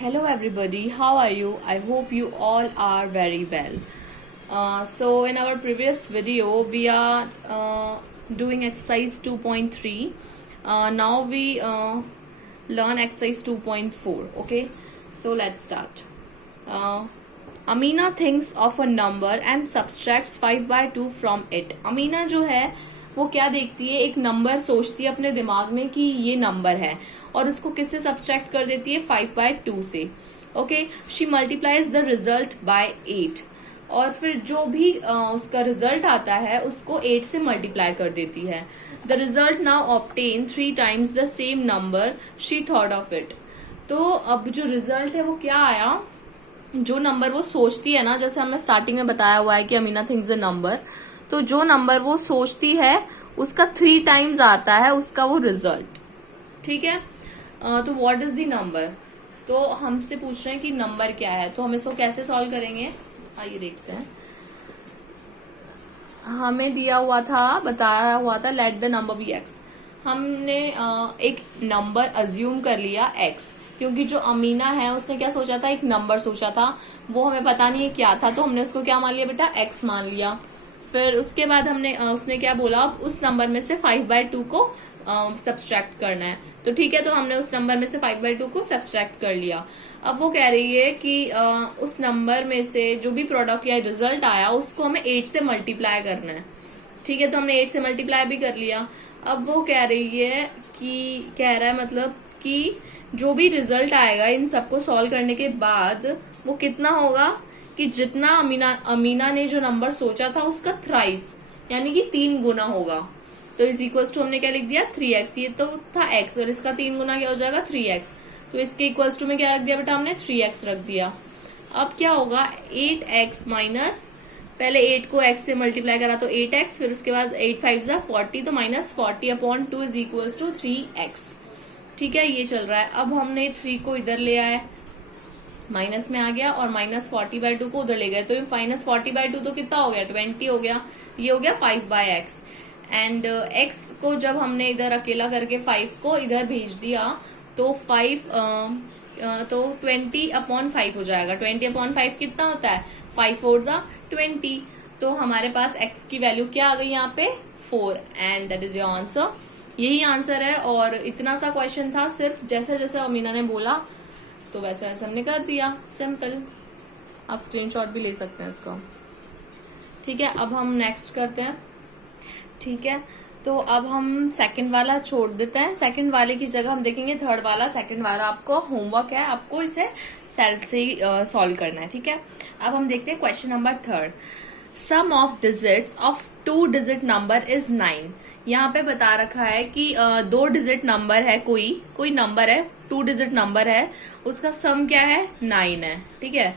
Hello everybody, how are you? I hope you all are very well. So in our previous video we are doing exercise 2.3. Now we learn exercise 2.4. Okay, so let's start. Amina thinks of a number and subtracts 5/2 from it. Amina जो है वो क्या देखती है, एक number सोचती है अपने दिमाग में कि ये नंबर है और उसको किससे सब्सट्रैक्ट कर देती है 5/2 से. Okay, she multiplies the result by 8 और फिर जो भी उसका रिजल्ट आता है उसको 8 से मल्टीप्लाई कर देती है. The result now obtain 3 times the same number she thought of it. तो अब जो रिजल्ट है वो क्या आया, जो नंबर वो सोचती है ना, जैसे हमने स्टार्टिंग में बताया हुआ है कि अमीना थिंक्स अ नंबर, तो जो नंबर वो सोचती है उसका 3 times आता है उसका वो रिजल्ट. ठीक है, तो व्हाट इज द नंबर. तो हमसे पूछ रहे हैं कि नंबर क्या है, तो हम इसको कैसे सॉल्व करेंगे, आइए देखते हैं. हमें दिया हुआ था, बताया हुआ था let the number be x. हमने एक नंबर अज्यूम कर लिया एक्स, क्योंकि जो अमीना है उसने क्या सोचा था, एक नंबर सोचा था, वो हमें पता नहीं है क्या था, तो हमने उसको क्या मान लिया बेटा, एक्स मान लिया. फिर उसके बाद हमने उसने क्या बोला, अब उस नंबर में से 5/2 को सब्सट्रैक्ट करना है. तो ठीक है, तो हमने उस नंबर में से 5/2 को सब्सट्रैक्ट कर लिया. अब वो कह रही है कि उस नंबर में से जो भी प्रोडक्ट या रिजल्ट आया उसको हमें 8 से मल्टीप्लाई करना है. ठीक है, तो हमने 8 से मल्टीप्लाई भी कर लिया. अब वो कह रही है कि, कह रहा है मतलब कि जो भी रिजल्ट आएगा इन सबको सॉल्व करने के बाद वो कितना होगा, कि जितना अमीना ने जो नंबर सोचा था उसका थ्राइस यानी कि 3 गुना होगा. तो इज इक्वल्स टू हमने क्या लिख दिया 3x. ये तो था x और इसका 3 गुना क्या हो जाएगा 3x. तो इसके इक्वल्स टू में क्या रख दिया बेटा हमने 3x रख दिया. अब क्या होगा 8x माइनस, पहले 8 को x से मल्टीप्लाई करा तो 8x, फिर उसके बाद 8 5 जा 40, तो minus 40/2 is equals to 3x. ठीक है, ये चल रहा है. अब हमने 3 को इधर ले आए, माइनस में आ गया, और माइनस 40/2 को उधर ले गए, तो माइनस 40/2 तो कितना हो गया 20 हो गया. ये हो गया 5/x. एंड x को जब हमने इधर अकेला करके 5 को इधर भेज दिया तो 5 तो 20/5 हो जाएगा. 20/5 कितना होता है 5 4 जा 20. तो हमारे पास x की वैल्यू क्या आ गई यहाँ पे 4. And that is your answer. यही आंसर है. और इतना सा क्वेश्चन था, सिर्फ जैसे जैसे अमीना ने बोला तो वैसे वैसे हमने कर दिया. सिंपल. आप स्क्रीनशॉट भी ले सकते हैं इसका. ठीक है, अब हम नेक्स्ट करते हैं. ठीक है, तो अब हम सेकंड वाला छोड़ देते हैं. सेकंड वाले की जगह हम देखेंगे थर्ड वाला. सेकंड वाला आपको होमवर्क है, आपको इसे सेल्फ से ही सॉल्व करना है. ठीक है, अब हम देखते हैं question number 3. Sum of digits of 2 digit number is 9. यहाँ पे बता रखा है कि 2 डिजिट नंबर है, कोई नंबर है 2 डिजिट नंबर है, उसका सम क्या है 9 है. ठीक है,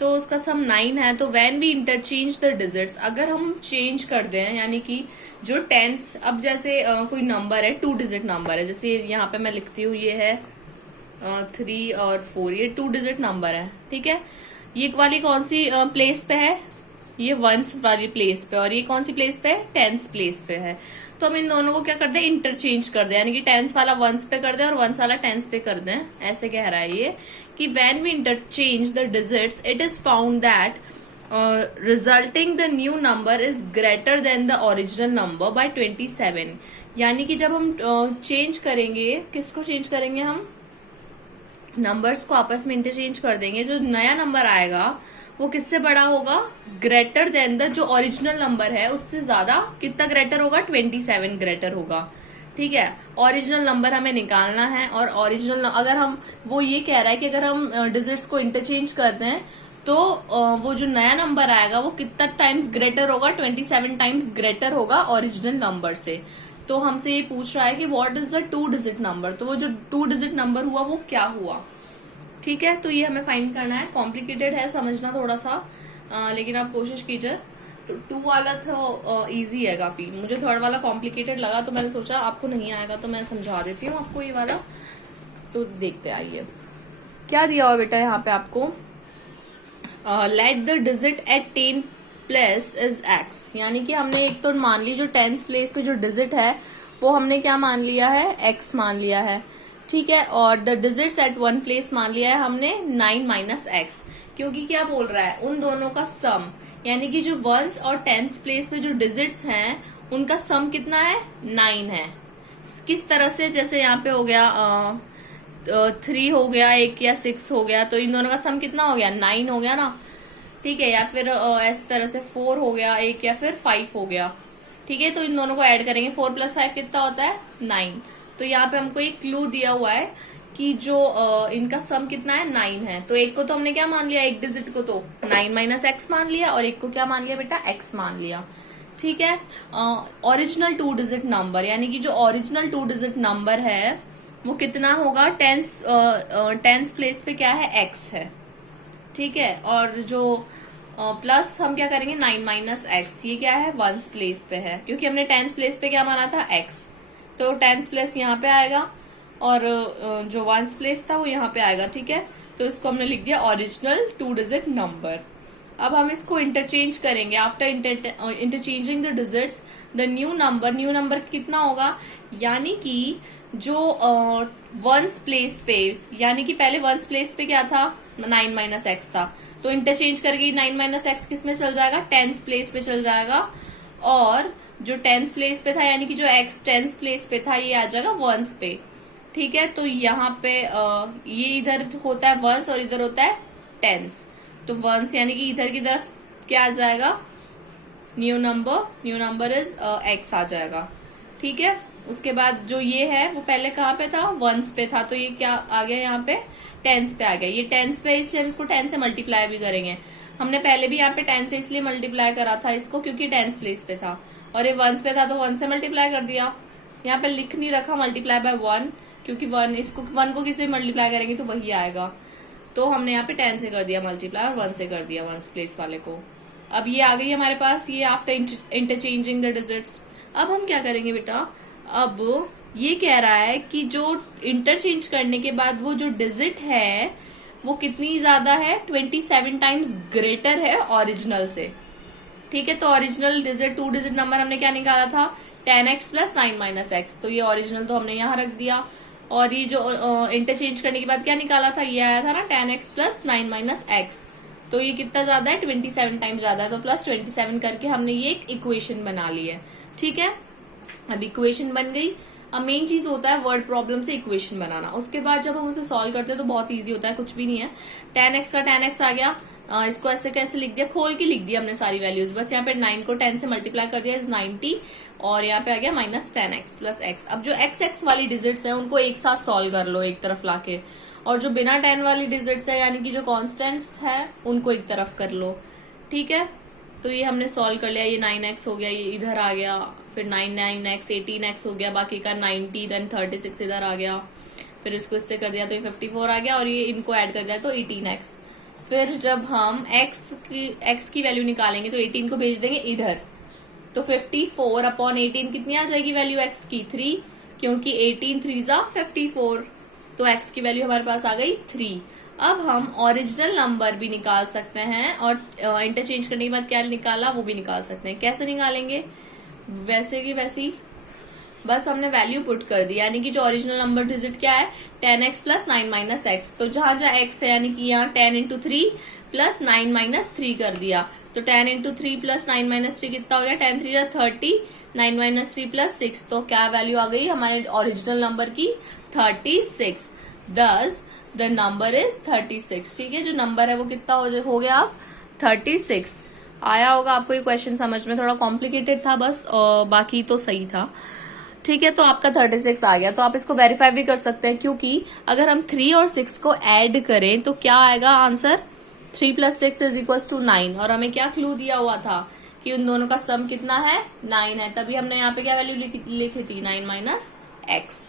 तो उसका सम 9 है. तो when we interchange the digits, अगर हम चेंज कर दें यानी कि जो टेंस, अब जैसे कोई नंबर है 2 डिजिट नंबर है, जैसे यहाँ पे मैं लिखती हूँ ये है 3 और 4, ये 2 डिजिट नंबर है. ठीक है, ये वाली कौन सी प्लेस पे है, ये वंस वाली प्लेस पे, और ये कौन सी प्लेस पे है टेंस प्लेस पे है. तो हम इन दोनों को क्या कर दें, इंटरचेंज कर दें, यानी कि टेंस वाला वंस पे कर दें और वंस वाला टेंस पे कर दें. ऐसे कह रहा है ये कि when we interchange the digits it is found that resulting the new number is greater than the original number by 27. यानी कि जब हम चेंज करेंगे, किसको चेंज करेंगे, हम नंबर्स को आपस में इंटरचेंज कर देंगे, जो नया नंबर आएगा वो किससे बड़ा होगा, ग्रेटर देन द जो ओरिजिनल नंबर है उससे ज्यादा. कितना ग्रेटर होगा 27 ग्रेटर होगा. ठीक है, ओरिजिनल नंबर हमें निकालना है. और ओरिजिनल अगर हम, वो ये कह रहा है कि अगर हम डिजिट्स को इंटरचेंज कर दें तो वो जो नया नंबर आएगा वो कितना टाइम्स ग्रेटर होगा, 27 टाइम्स ग्रेटर होगा ओरिजिनल नंबर से. तो हमसे ये पूछ रहा है कि what is the 2 digit number. तो वो जो 2 डिजिट नंबर हुआ वो क्या हुआ. ठीक है, तो ये हमें फाइंड करना है. कॉम्प्लिकेटेड है समझना थोड़ा सा, लेकिन आप कोशिश कीजिए. तो 2 वाला तो इजी है काफी. मुझे थर्ड वाला कॉम्प्लिकेटेड लगा, तो मैंने सोचा आपको नहीं आएगा तो मैं समझा देती हूँ आपको ये वाला. तो देखते आइए क्या दिया हुआ बेटा यहाँ पे आपको. Let the digit at 10 place is x. यानी कि हमने एक तो मान ली जो 10th प्लेस पे जो डिजिट है वो हमने क्या मान लिया है x मान लिया है. ठीक है, और the digits at one place मान लिया है हमने 9 माइनस एक्स, क्योंकि क्या बोल रहा है, उन दोनों का सम, यानी कि जो वंस और टेंस प्लेस में जो डिजिट्स हैं उनका सम कितना है, 9 है। किस तरह से, जैसे यहाँ पे हो गया 3 हो गया एक, या 6 हो गया, तो इन दोनों का सम कितना हो गया, 9 हो गया ना। ठीक है, या फिर इस तरह से 4 हो गया एक, या फिर 5 हो गया। ठीक है, तो इन दोनों को ऐड करेंगे, 4 प्लस 5 कितना होता है, 9। तो यहाँ पे हमको एक क्लू दिया हुआ है कि जो इनका सम कितना है, 9 है। तो एक को तो हमने क्या मान लिया, एक डिजिट को तो 9 माइनस एक्स मान लिया, और एक को क्या मान लिया बेटा, एक्स मान लिया। ठीक है, ओरिजिनल 2 डिजिट नंबर, यानी कि जो ओरिजिनल 2 डिजिट नंबर है वो कितना होगा, टेंस प्लेस पे क्या है, एक्स है। ठीक है, और जो प्लस हम क्या करेंगे, 9 माइनस एक्स, ये क्या है, वंस प्लेस पे है, क्योंकि हमने टेंस प्लेस पे क्या माना था, एक्स, तो टेंस प्लेस यहाँ पे आएगा, और जो वंस प्लेस था वो यहाँ पे आएगा। ठीक है, तो इसको हमने लिख दिया ओरिजिनल 2 डिजिट नंबर। अब हम इसको इंटरचेंज करेंगे, after interchanging the digits the new number कितना होगा, यानी कि जो वंस प्लेस पे, यानी कि पहले वंस प्लेस पे क्या था, 9 माइनस एक्स था, तो इंटरचेंज करके 9 माइनस एक्स किस में चल जाएगा, टेंस प्लेस पे चल जाएगा, और जो टेंस प्लेस पे था, यानी कि जो एक्स टेंस प्लेस पे था, ये आ जाएगा वंस पे। ठीक है, तो यहाँ पे ये इधर होता है वंस और इधर होता है टेंस, तो वंस यानी कि इधर की तरफ क्या आ जाएगा, न्यू नंबर इज एक्स आ जाएगा। ठीक है, उसके बाद जो ये है वो पहले कहाँ पे था, वंस पे था, तो ये क्या आ गया, यहाँ पे टेंस पे आ गया। ये टेंस पे, इसलिए हम इसको 10 से मल्टीप्लाई भी करेंगे। हमने पहले भी यहाँ पे 10 से इसलिए मल्टीप्लाई करा था इसको, क्योंकि टेंस प्लेस पे था, और ये वंस पे था तो 1 से मल्टीप्लाई कर दिया। यहाँ पे लिख नहीं रखा मल्टीप्लाई बाय 1, क्योंकि 1 को किसी मल्टीप्लाई करेंगे तो वही आएगा, तो हमने यहाँ पे 10 से कर दिया मल्टीप्लाई, और 1 से कर दिया वंस प्लेस वाले को। अब ये आ गई हमारे पास, ये आफ्टर इंटरचेंजिंग द डिजिट्स। अब हम क्या करेंगे बेटा, अब ये कह रहा है कि जो इंटरचेंज करने के बाद वो जो डिजिट है वो कितनी ज्यादा है, 27 टाइम्स ग्रेटर है ओरिजिनल से। ठीक है, तो ओरिजिनल डिजिट 2 डिजिट नंबर हमने क्या निकाला था, 10x प्लस 9 माइनस एक्स, तो ये ओरिजिनल तो हमने यहाँ रख दिया, और ये जो इंटरचेंज करने के बाद क्या निकाला था, ये आया था ना 10x प्लस 9 माइनस एक्स, तो ये कितना ज्यादा है, 27 टाइम्स ज्यादा है, तो प्लस 27 करके हमने ये एक इक्वेशन बना ली है। ठीक है, अब इक्वेशन बन गई। अब मेन चीज होता है वर्ड प्रॉब्लम से इक्वेशन बनाना, उसके बाद जब हम उसे सॉल्व करते हैं तो बहुत इजी होता है, कुछ भी नहीं है। 10x का 10x आ गया, इसको ऐसे कैसे लिख दिया, खोल के लिख दिया हमने सारी वैल्यूज, बस यहाँ पे 9 को 10 से मल्टीप्लाई कर दिया इज 90, और यहाँ पे आ गया माइनस 10x प्लस x। अब जो x वाली डिजिट्स है उनको एक साथ सॉल्व कर लो एक तरफ लाके, और जो बिना 10 वाली डिजिट्स है, यानी कि जो कॉन्स्टेंट्स है, उनको एक तरफ कर लो। ठीक है, तो ये हमने सॉल्व कर लिया, ये 9x हो गया, ये इधर आ गया, फिर 9x 18x हो गया, बाकी का 90, देन 36 इधर आ गया, फिर इसको इससे कर दिया तो ये 54 आ गया, और ये इनको ऐड कर दिया तो 18x। फिर जब हम x की वैल्यू निकालेंगे तो 18 को भेज देंगे इधर, तो 54 अपॉन 18 कितनी आ जाएगी वैल्यू x की, 3, क्योंकि 18 3 जा 54, तो x की वैल्यू हमारे पास आ गई 3। अब हम ओरिजिनल नंबर भी निकाल सकते हैं, और इंटरचेंज करने के बाद क्या निकाला वो भी निकाल सकते हैं। कैसे निकालेंगे, वैसे की वैसे ही, बस हमने वैल्यू पुट कर दी, यानी कि जो ओरिजिनल नंबर डिजिट क्या है, 10x प्लस 9 माइनस एक्स, तो जहां जहां x है, यानी कि यहाँ 10 इंटू 3 प्लस 9 माइनस 3 कर दिया, तो 10 इंटू 3 प्लस 9 माइनस 3 कितना हो गया, 10 3 जा 30, 9 माइनस 3 प्लस 6, तो क्या वैल्यू आ गई हमारे ओरिजिनल नंबर की, 36। दस द नंबर इज 36। ठीक है, जो नंबर है वो कितना हो गया, 36 आया होगा आपको। ये क्वेश्चन समझ में थोड़ा कॉम्प्लिकेटेड था बस, और बाकी तो सही था। ठीक है, तो आपका 36 आ गया, तो आप इसको वेरीफाई भी कर सकते हैं, क्योंकि अगर हम 3 और 6 को ऐड करें तो क्या आएगा answer, 3 plus 6 is equal to 9, और हमें क्या क्लू दिया हुआ था कि उन दोनों का सम कितना है, 9 है, तभी हमने यहाँ पे क्या वैल्यू लिखी थी, 9 माइनस एक्स।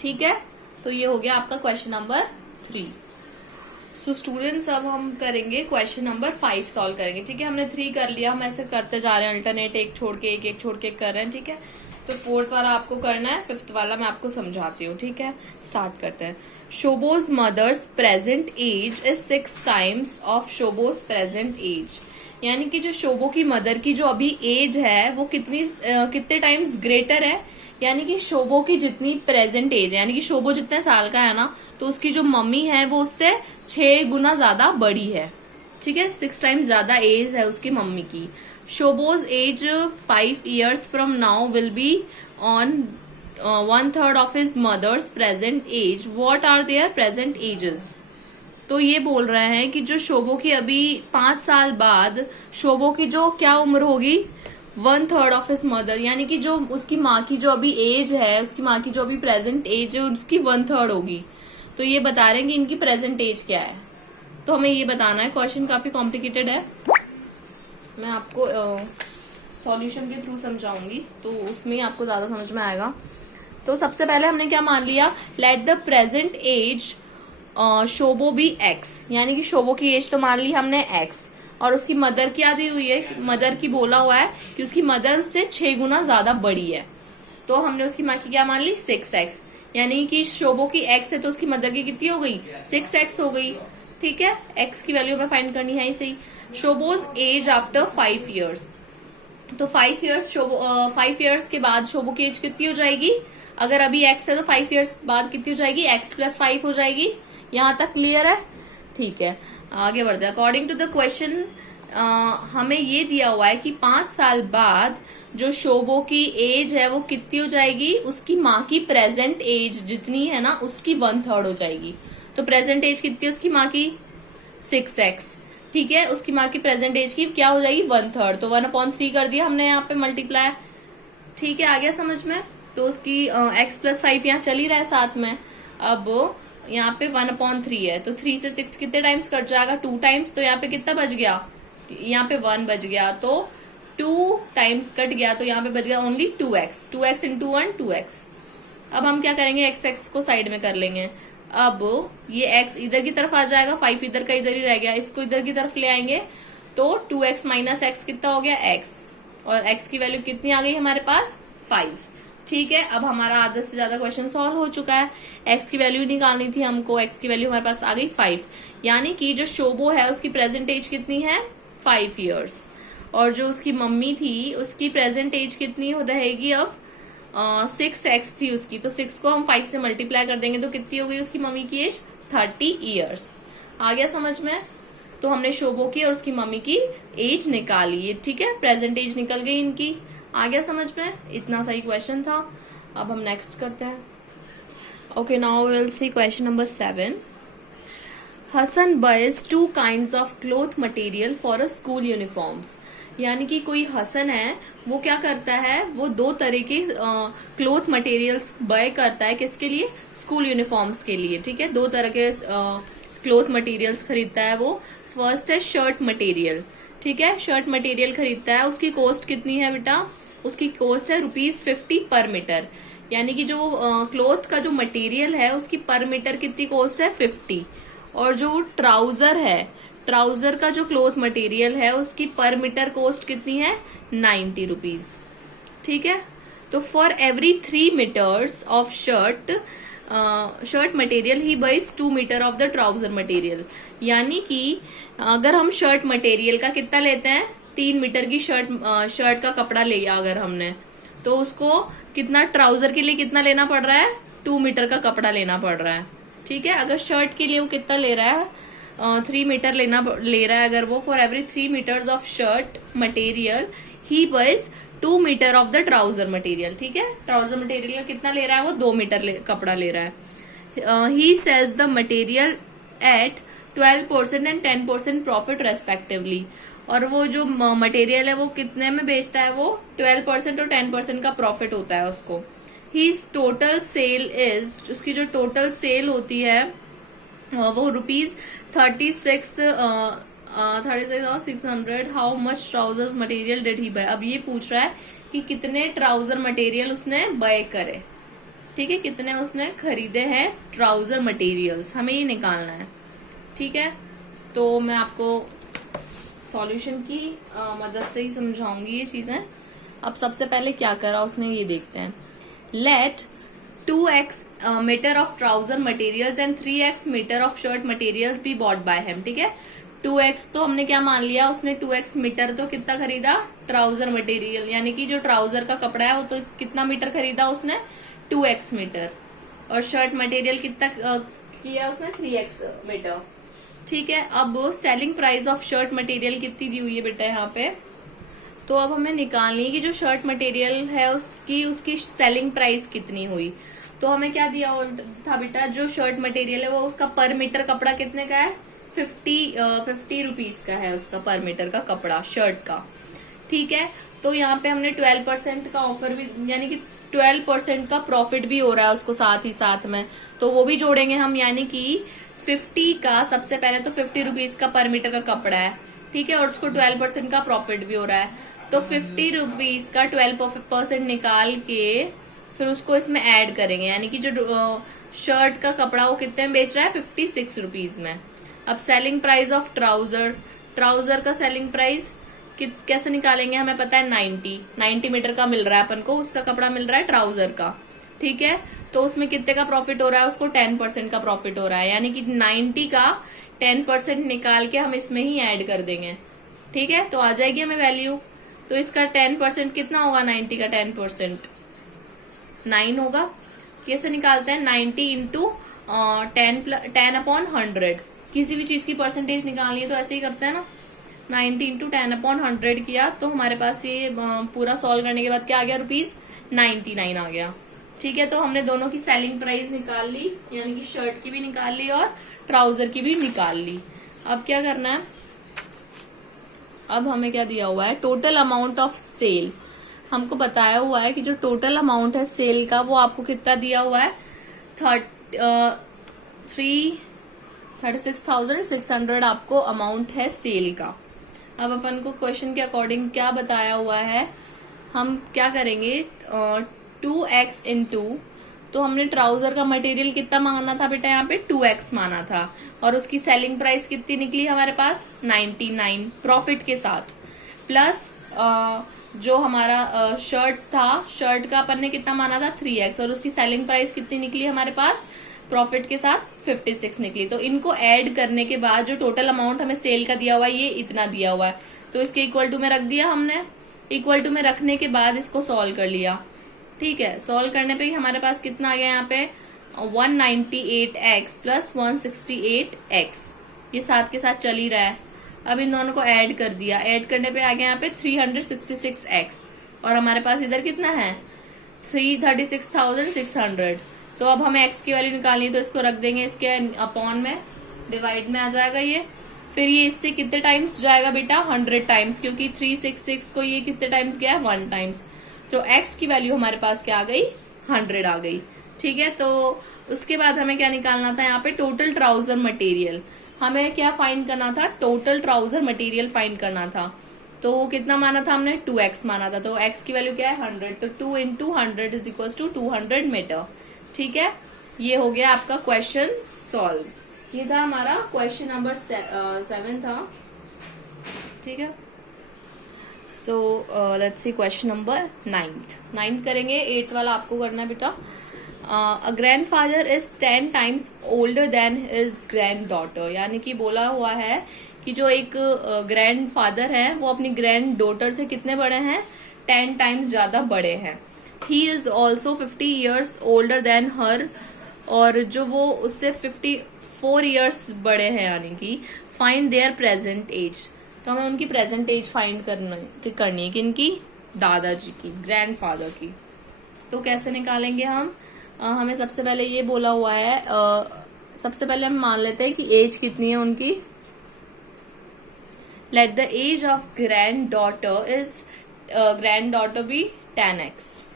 ठीक है, तो ये हो गया आपका क्वेश्चन नंबर 3। सो स्टूडेंट्स, अब हम करेंगे क्वेश्चन नंबर 5 सॉल्व करेंगे। ठीक है, हमने 3 कर लिया, हम ऐसे करते जा रहे हैं, अल्टरनेट एक छोड़ के एक छोड़ के कर रहे हैं। ठीक है, तो 4th वाला आपको करना है, 5th वाला मैं आपको समझाती हूँ। ठीक है, स्टार्ट करते हैं। Shoboj mother's present age is 6 times of Shoboj present age, यानी कि जो शोबो की मदर की जो अभी एज है वो कितने टाइम्स ग्रेटर है, यानी कि शोभो की जितनी प्रेजेंट एज है, यानी कि शोभो जितने साल का है ना, तो उसकी जो मम्मी है वो उससे 6 गुना ज्यादा बड़ी है। ठीक है, 6 टाइम्स ज्यादा एज है उसकी मम्मी की। Shobhoj age 5 years from now will be on 1/3 of his mother's present age. What are their present ages? तो ये बोल रहे हैं कि जो शोभो की अभी 5 साल बाद शोभो की जो क्या उम्र होगी, 1/3 ऑफ हिज मदर, यानी कि जो उसकी माँ की जो अभी एज है, उसकी माँ की जो अभी प्रेजेंट एज है उसकी 1/3 होगी। तो ये बता रहे हैं कि इनकी प्रेजेंट एज क्या है, तो हमें ये बताना है। क्वेश्चन काफी कॉम्प्लिकेटेड है, मैं आपको सॉल्यूशन के थ्रू समझाऊंगी तो उसमें आपको ज्यादा समझ में आएगा। तो सबसे पहले हमने क्या मान लिया, let the present age Shobho be X, यानी कि शोभो की एज तो मान ली हमने एक्स, और उसकी मदर क्या दी हुई है, मदर की बोला हुआ है कि उसकी मदर उससे 6 गुना ज्यादा बड़ी है। तो हमने उसकी माँ की क्या मान ली, 6x, यानी कि शोभो की x है तो उसकी मदर की कितनी हो गई, 6x हो गई। ठीक है, x की वैल्यू हमें फाइंड करनी है इसे। शोभोज एज आफ्टर 5 years, तो 5 years के बाद शोभो की एज कितनी हो जाएगी, अगर अभी x है तो 5 years बाद कितनी हो जाएगी, x + 5 हो जाएगी। यहाँ तक क्लियर है? ठीक है, आगे बढ़ते हैं। अकॉर्डिंग टू द क्वेश्चन हमें ये दिया हुआ है कि 5 साल बाद जो शोभो की एज है वो कितनी हो जाएगी, उसकी माँ की प्रेजेंट एज जितनी है ना उसकी 1/3 हो जाएगी। तो प्रेजेंट एज कितनी है उसकी माँ की, 6x। ठीक है, उसकी माँ की प्रेजेंट एज की क्या हो जाएगी, 1/3, तो 1/3 कर दिया हमने यहाँ पे मल्टीप्लाई। ठीक है, आ गया समझ में? तो उसकी x + 5 यहाँ चल ही रहा है साथ में। अब यहाँ पे 1/3 है तो 3 से 6 कितने टाइम्स कट जाएगा, 2 टाइम्स। तो यहाँ पे कितना बच गया, यहाँ पे 1 बच गया, तो 2 टाइम्स कट गया, तो यहाँ पे बच गया ओनली 2x। 2x × 1 2x। अब हम क्या करेंगे, x को साइड में कर लेंगे। अब ये x इधर की तरफ आ जाएगा, 5 इधर का इधर ही रह गया, इसको इधर की तरफ ले आएंगे तो 2x - x कितना हो गया, x, और x की वैल्यू कितनी आ गई हमारे पास, 5। ठीक है, अब हमारा आधा से ज्यादा क्वेश्चन सॉल्व हो चुका है। x की वैल्यू निकालनी थी हमको, x की वैल्यू हमारे पास आ गई 5, यानी कि जो शोभो है उसकी प्रेजेंट एज कितनी है, 5 years, और जो उसकी मम्मी थी उसकी प्रेजेंट एज कितनी हो रहेगी अब, 6x थी उसकी, तो 6 को हम 5 से मल्टीप्लाई कर देंगे तो कितनी हो गई उसकी मम्मी की एज, 30 years। आ गया समझ में? तो हमने शोभो की और उसकी मम्मी की एज निकाली है। ठीक है, प्रेजेंट एज निकल गई इनकी। आ गया समझ में? इतना सही क्वेश्चन था। अब हम नेक्स्ट करते हैं। Okay, now we will see question number 7। Hasan buys 2 kinds of cloth material for a school uniforms, यानी कि कोई हसन है वो क्या करता है, वो 2 तरह के क्लोथ मटेरियल्स बाय करता है, किसके लिए, स्कूल यूनिफॉर्म्स के लिए। ठीक है, 2 तरह के क्लोथ मटेरियल्स खरीदता है वो। फर्स्ट है शर्ट मटेरियल। ठीक है, शर्ट मटेरियल खरीदता है, उसकी कॉस्ट कितनी है बेटा, उसकी कॉस्ट है ₹50 पर मीटर, यानी कि जो क्लोथ का जो मटेरियल है उसकी पर मीटर कितनी कॉस्ट है, 50। और जो ट्राउजर है, ट्राउजर का जो क्लोथ मटेरियल है उसकी पर मीटर कॉस्ट कितनी है, 90 रुपीज। ठीक है, तो for every 3 meters of shirt material he buys 2 meter of the trouser material, यानी कि अगर हम शर्ट मटेरियल का कितना लेते हैं, 3 मीटर की शर्ट का कपड़ा लिया अगर हमने, तो उसको कितना, ट्राउजर के लिए कितना लेना पड़ रहा है, 2 मीटर का कपड़ा लेना पड़ रहा है। ठीक है, अगर शर्ट के लिए वो कितना ले रहा है, 3 मीटर ले रहा है अगर वो, for every 3 meters of shirt material he buys 2 meter of the trouser material. ठीक है, ट्राउजर मटेरियल का कितना ले रहा है वो, 2 मीटर कपड़ा ले रहा है। He sells the material at 12% and 10% profit respectively, और वो जो मटेरियल है वो कितने में बेचता है, वो 12% और 10% का प्रॉफिट होता है उसको। हीज टोटल सेल इज, उसकी जो टोटल सेल होती है वो ₹36,600। How much trousers material did he buy, अब ये पूछ रहा है कि कितने ट्राउजर मटेरियल उसने बाय करे। ठीक है, कितने उसने खरीदे हैं ट्राउजर मटेरियल्स, हमें ये निकालना है। ठीक है, तो मैं आपको सॉल्यूशन की मदद से ही समझाऊंगी ये चीजें। अब सबसे पहले क्या करा उसने ये देखते हैं। Let 2x metre of trouser materials and 3x metre of shirt materials be bought by him. ठीक है, 2x तो हमने क्या मान लिया, उसने 2x मीटर तो कितना खरीदा, ट्राउजर मटेरियल, यानी कि जो ट्राउजर का कपड़ा है वो तो कितना मीटर खरीदा उसने, 2x मीटर। और शर्ट मटेरियल कितना किया उसने, 3x मीटर। ठीक है, अब selling price of shirt material कितनी दी हुई है बेटा यहाँ पे, तो अब हमें निकालनी है कि जो शर्ट मटेरियल है उसकी सेलिंग प्राइस कितनी हुई। तो हमें क्या दिया था बेटा, जो शर्ट मटेरियल है वो उसका पर मीटर कपड़ा कितने का है, 50 रुपीज का है उसका पर मीटर का कपड़ा शर्ट का। ठीक है, तो यहाँ पे हमने 12% का ऑफर भी, यानी कि 12% का प्रॉफिट भी हो रहा है उसको साथ ही साथ में, तो वो भी जोड़ेंगे हम, यानी कि 50 का, सबसे पहले तो 50 रुपीज का पर मीटर का कपड़ा है, ठीक है, और उसको 12% का प्रॉफिट भी हो रहा है, तो 50 रुपीज का 12% निकाल के फिर उसको इसमें ऐड करेंगे, यानी कि जो शर्ट का कपड़ा वो कितने में बेच रहा है, 56 रुपीज में। अब सेलिंग प्राइस ऑफ ट्राउजर का सेलिंग प्राइस कैसे निकालेंगे, हमें पता है 90 मीटर का मिल रहा है अपन को, उसका कपड़ा मिल रहा है ट्राउजर का। ठीक है, तो उसमें कितने का प्रॉफिट हो रहा है, उसको 10% का प्रॉफिट हो रहा है, यानी कि 90 का 10% निकाल के हम इसमें ही ऐड कर देंगे। ठीक है, तो आ जाएगी हमें वैल्यू। तो इसका 10% कितना होगा, 90 का 10% 9 होगा। कैसे निकालते हैं, 90 इंटू 10/100, किसी भी चीज की परसेंटेज निकालनी है तो ऐसे ही करते हैं ना, 90 इंटू 10/100 किया तो हमारे पास ये पूरा सॉल्व करने के बाद क्या आ गया, ₹99 आ गया। ठीक है, तो हमने दोनों की सेलिंग प्राइस निकाल ली, यानी कि शर्ट की भी निकाल ली और ट्राउजर की भी निकाल ली। अब क्या करना है, अब हमें क्या दिया हुआ है, टोटल अमाउंट ऑफ सेल हमको बताया हुआ है कि जो टोटल अमाउंट है सेल का वो आपको कितना दिया हुआ है, 36,600 आपको अमाउंट है सेल का। अब अपन को क्वेश्चन के अकॉर्डिंग क्या बताया हुआ है, हम क्या करेंगे, 2x इंटू, तो हमने ट्राउजर का मटेरियल कितना मांगना था बेटा, यहाँ पे 2x माना था, और उसकी सेलिंग प्राइस कितनी निकली हमारे पास, 99 प्रॉफिट के साथ, प्लस जो हमारा शर्ट था, शर्ट का अपन ने कितना माना था, 3x, और उसकी सेलिंग प्राइस कितनी निकली हमारे पास, प्रॉफिट के साथ 56 निकली। तो इनको ऐड करने के बाद जो टोटल अमाउंट हमें सेल का दिया हुआ है ये इतना दिया हुआ है, तो इसके इक्वल टू में रख दिया हमने, इक्वल टू में रखने के बाद इसको सॉल्व कर लिया। ठीक है, सॉल्व करने पे हमारे पास कितना आ गया यहाँ पे, 198x प्लस 168x, ये साथ के साथ चल ही रहा है। अब इन दोनों को ऐड कर दिया, ऐड करने पे आ गया यहाँ पे 366x, और हमारे पास इधर कितना है, 336,600। तो अब हमें x की वैल्यू निकालनी है, तो इसको रख देंगे इसके अपॉन में, डिवाइड में आ जाएगा ये, फिर ये इससे कितने टाइम्स जाएगा बेटा, 100 टाइम्स, क्योंकि 366 को ये कितने टाइम्स गया है, 1 टाइम्स, तो x की वैल्यू हमारे पास क्या आ गई, 100 आ गई। ठीक है, तो उसके बाद हमें क्या निकालना था, यहाँ पे टोटल ट्राउजर मटेरियल, हमें क्या फाइंड करना था, टोटल ट्राउजर मटेरियल फाइंड करना था। तो वो कितना माना था हमने, 2x माना था, तो x की वैल्यू क्या है, 100, तो 2 into 100 is equal to 200 metre. ठीक है, ये हो गया आपका क्वेश्चन सॉल्व। ये था हमारा क्वेश्चन नंबर 7 था। ठीक है, so let's see question number 9th करेंगे, 8th वाला आपको करना है बेटा। अ grandfather is 10 times older than his grand daughter, यानी कि बोला हुआ है कि जो एक ग्रैंडफादर है वो अपनी ग्रैंड डॉटर से कितने बड़े हैं, 10 टाइम्स ज्यादा बड़े हैं। He is also 50 years older than her, और जो वो उससे 54 ईयर्स बड़े हैं, यानी कि फाइंड देयर प्रेजेंट एज। तो हमें उनकी प्रेजेंट एज फाइंड करनी है, किनकी, दादाजी की, ग्रैंडफादर की। तो कैसे निकालेंगे हम, हमें सबसे पहले ये बोला हुआ है, सबसे पहले हम मान लेते हैं कि एज कितनी है उनकी। Let the age of granddaughter be 10x,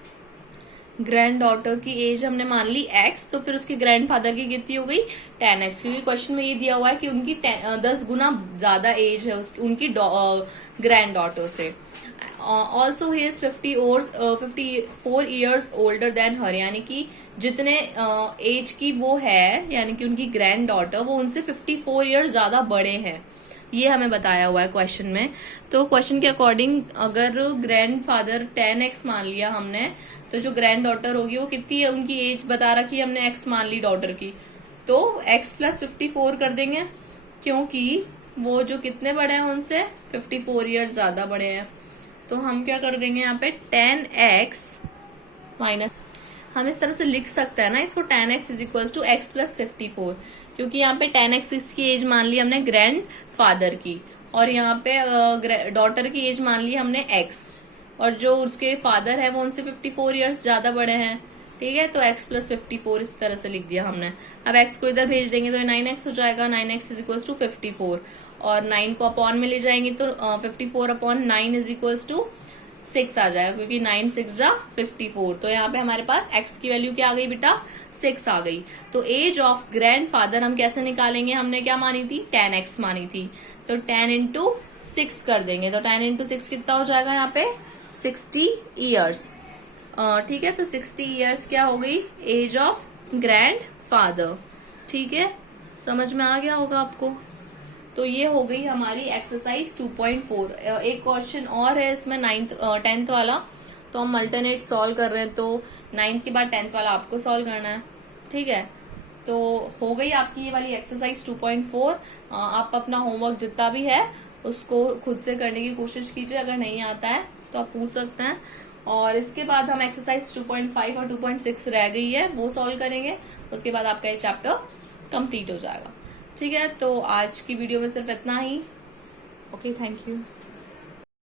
granddaughter की एज हमने मान ली x, तो फिर उसके ग्रैंडफादर की कितनी हो गई, 10x, क्योंकि क्वेश्चन में ये दिया हुआ है कि उनकी 10 गुना ज्यादा एज है उनकी ग्रैंड डॉटर से। Also he is 54 years older than her, यानी कि जितने एज की वो है, यानी कि उनकी ग्रैंड डॉटर, वो उनसे 54 ईयर्स ज्यादा बड़े हैं, ये हमें बताया हुआ है क्वेश्चन में। तो क्वेश्चन के अकॉर्डिंग अगर ग्रैंडफादर 10x मान लिया हमने, तो जो ग्रैंड डॉटर होगी वो कितनी है, उनकी एज बता रखी हमने, x मान ली डॉटर की, तो x प्लस 54 कर देंगे, क्योंकि वो जो कितने बड़े हैं उनसे 54 ईयर्स ज्यादा बड़े हैं। तो हम क्या कर देंगे यहाँ पे 10x माइनस, हम इस तरह से लिख सकते हैं ना इसको 10x is equal to x plus 54, क्योंकि यहाँ पे 10x इसकी एज मान ली हमने ग्रैंड फादर की, और यहाँ पे डॉटर की एज मान ली हमने x, और जो उसके फादर है वो उनसे 54 ईयर्स ज्यादा बड़े हैं। ठीक है, तो x प्लस 54 इस तरह से लिख दिया हमने। अब x को इधर भेज देंगे तो 9x हो जाएगा, 9x इज इक्वल टू 54, और 9 को अपॉन में ले जाएंगे तो 54 अपॉन 9 इज इक्वल टू 6 आ जाएगा, क्योंकि 9 6 जा 54। तो यहाँ पे हमारे पास x की वैल्यू क्या आ गई बेटा, 6 आ गई। तो एज ऑफ ग्रैंड फादर हम कैसे निकालेंगे, हमने क्या मानी थी, 10x मानी थी, तो 10 इंटू 6 कर देंगे, तो 10 इंटू 6 कितना हो जाएगा यहाँ पे 60 ईयर्स। ठीक है, तो 60 ईयर्स क्या हो गई, एज ऑफ ग्रैंड फादर। ठीक है, समझ में आ गया होगा आपको। तो ये हो गई हमारी एक्सरसाइज 2.4। एक क्वेश्चन और है इसमें 10th वाला, तो हम अल्टरनेट सॉल्व कर रहे हैं, तो 9th के बाद 10th वाला आपको सॉल्व करना है। ठीक है, तो हो गई आपकी ये वाली एक्सरसाइज 2.4। आप अपना होमवर्क जितना भी है उसको खुद से करने की कोशिश कीजिए, अगर नहीं आता है तो आप पूछ सकते हैं। और इसके बाद हम एक्सरसाइज 2.5 और 2.6 रह गई है, वो सॉल्व करेंगे। उसके बाद आपका ये चैप्टर कंप्लीट हो जाएगा। ठीक है, तो आज की वीडियो में सिर्फ इतना ही। Okay, thank you.